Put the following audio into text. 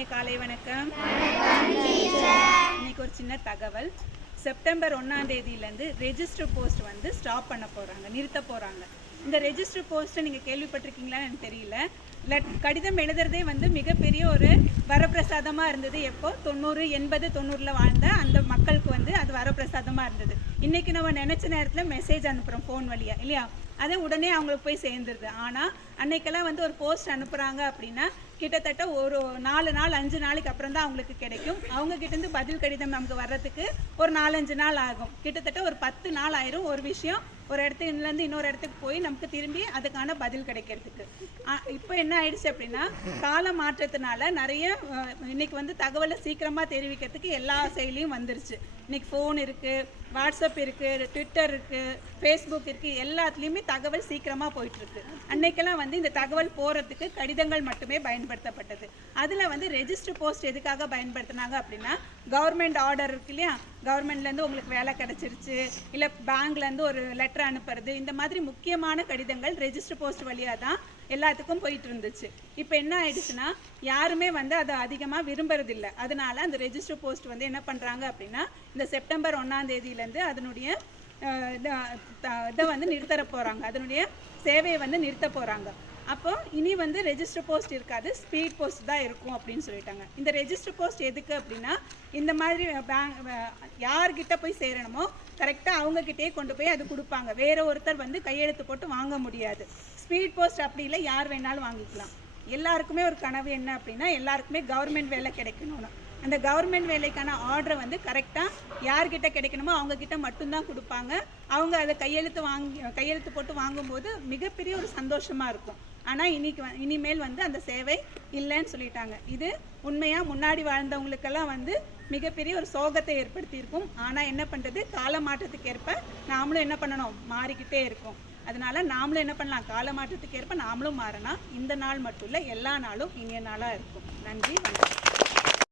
இனிய காலை வணக்கம். இன்னைக்கு ஒரு சின்ன தகவல். செப்டம்பர் ஒன்றாம் தேதியிலேருந்து ரெஜிஸ்டர் போஸ்ட் வந்து ஸ்டாப் பண்ண போகிறாங்க நிறுத்த போகிறாங்க இந்த ரெஜிஸ்டர் போஸ்ட்டை நீங்கள் கேள்விப்பட்டிருக்கீங்களான்னு எனக்கு தெரியல. லெட் கடிதம் எழுதுறதே வந்து மிகப்பெரிய ஒரு வரப்பிரசாதமாக இருந்தது எப்போ? தொண்ணூறு எண்பது தொண்ணூறில் வாழ்ந்த அந்த மக்களுக்கு வந்து அது வரப்பிரசாதமாக இருந்தது. இன்னைக்கு நம்ம நினச்ச நேரத்தில் மெசேஜ் அனுப்புகிறோம் ஃபோன் வழியா இல்லையா? அது உடனே அவங்களுக்கு போய் சேர்ந்துருது. ஆனால் அன்னைக்கெல்லாம் வந்து ஒரு போஸ்ட் அனுப்புகிறாங்க அப்படின்னா கிட்டத்தட்ட ஒரு நாலு நாள் அஞ்சு நாளைக்கு அப்புறம் தான் அவங்களுக்கு கிடைக்கும். அவங்க கிட்டேருந்து பதில் கடிதம் நமக்கு வர்றதுக்கு ஒரு நாலஞ்சு நாள் ஆகும். கிட்டத்தட்ட ஒரு பத்து நாள் ஆயிரும் ஒரு விஷயம். ஒரு இடத்துலேருந்து இன்னொரு இடத்துக்கு போய் நமக்கு திரும்பி அதுக்கான பதில் கிடைக்கிறதுக்கு. இப்போ என்ன ஆயிடுச்சு அப்படின்னா கால மாற்றத்தினால நிறைய இன்னைக்கு வந்து தகவலை சீக்கிரமாக தெரிவிக்கிறதுக்கு எல்லா செயலியும் வந்துருச்சு. இன்னைக்கு ஃபோன் இருக்குது வாட்ஸ்அப் இருக்குது ட்விட்டர் இருக்குது ஃபேஸ்புக் இருக்குது எல்லாத்துலேயுமே தகவல் சீக்கிரமாக போயிட்டுருக்கு அன்னைக்கெல்லாம் வந்து இந்த தகவல் போகிறதுக்கு கடிதங்கள் மட்டுமே பயன்படுது பயன்படுத்தப்பட்டது. அதில் வந்து ரெஜிஸ்டர் போஸ்ட் எதுக்காக பயன்படுத்தினாங்க அப்படின்னா கவர்மெண்ட் ஆர்டர் இருக்கு இல்லையா? கவர்மெண்ட்லேருந்து உங்களுக்கு வேலை கிடச்சிருச்சு. இல்லை பேங்க்லேருந்து ஒரு லெட்டர் அனுப்புறது. இந்த மாதிரி முக்கியமான கடிதங்கள் ரெஜிஸ்டர் போஸ்ட் வழியாக தான் எல்லாத்துக்கும் போயிட்டு இருந்துச்சு. இப்போ என்ன ஆயிடுச்சுன்னா யாருமே வந்து அதை அதிகமாக விரும்புறதில்ல. அதனால அந்த ரெஜிஸ்டர் போஸ்ட் வந்து என்ன பண்ணுறாங்க அப்படின்னா இந்த செப்டம்பர் ஒன்றாம் தேதியிலேருந்து அதனுடைய இதை வந்து நிறுத்தற போகிறாங்க அதனுடைய சேவையை வந்து நிறுத்த போகிறாங்க அப்போ இனி வந்து ரெஜிஸ்டர் போஸ்ட் இருக்காது ஸ்பீட் போஸ்ட் தான் இருக்கும் அப்படின்னு சொல்லிட்டாங்க. இந்த ரெஜிஸ்டர் போஸ்ட் எதுக்கு அப்படின்னா இந்த மாதிரி பேங்க் யார்கிட்ட போய் சேரணுமோ கரெக்டாக அவங்கக்கிட்டே கொண்டு போய் அது கொடுப்பாங்க. வேற ஒருத்தர் வந்து கையெழுத்து போட்டு வாங்க முடியாது. ஸ்பீட் போஸ்ட் அப்படி இல்லை யார் வேணாலும் வாங்கிக்கலாம். எல்லாருக்குமே ஒரு கனவு என்ன அப்படின்னா எல்லாருக்குமே கவர்மெண்ட் வேலை கிடைக்கணும்னு. அந்த கவர்மெண்ட் வேலைக்கான ஆர்டரை வந்து கரெக்டாக யார்கிட்ட கிடைக்கணுமோ அவங்கக்கிட்ட மட்டும்தான் கொடுப்பாங்க. அவங்க அதை கையெழுத்து வாங்கி கையெழுத்து போட்டு வாங்கும்போது மிகப்பெரிய ஒரு சந்தோஷமாக இருக்கும். ஆனால் இன்னைக்கு வ- இனிமேல் வந்து அந்த சேவை இல்லைன்னு சொல்லிட்டாங்க. இது உண்மையாக முன்னாடி வாழ்ந்தவங்களுக்கெல்லாம் வந்து மிகப்பெரிய ஒரு சோகத்தை ஏற்படுத்தியிருக்கும். ஆனால் என்ன பண்ணுறது கால மாற்றத்துக்கு ஏற்ப நாமளும் என்ன பண்ணணும்? மாறிக்கிட்டே இருக்கும். அதனால நாமளும் என்ன பண்ணலாம்? கால மாற்றத்துக்கு ஏற்ப நாமளும் மாறினா இந்த நாள் மட்டும் இல்லை எல்லா நாளும் இனிய நாளாக இருக்கும். நன்றி வணக்கம்.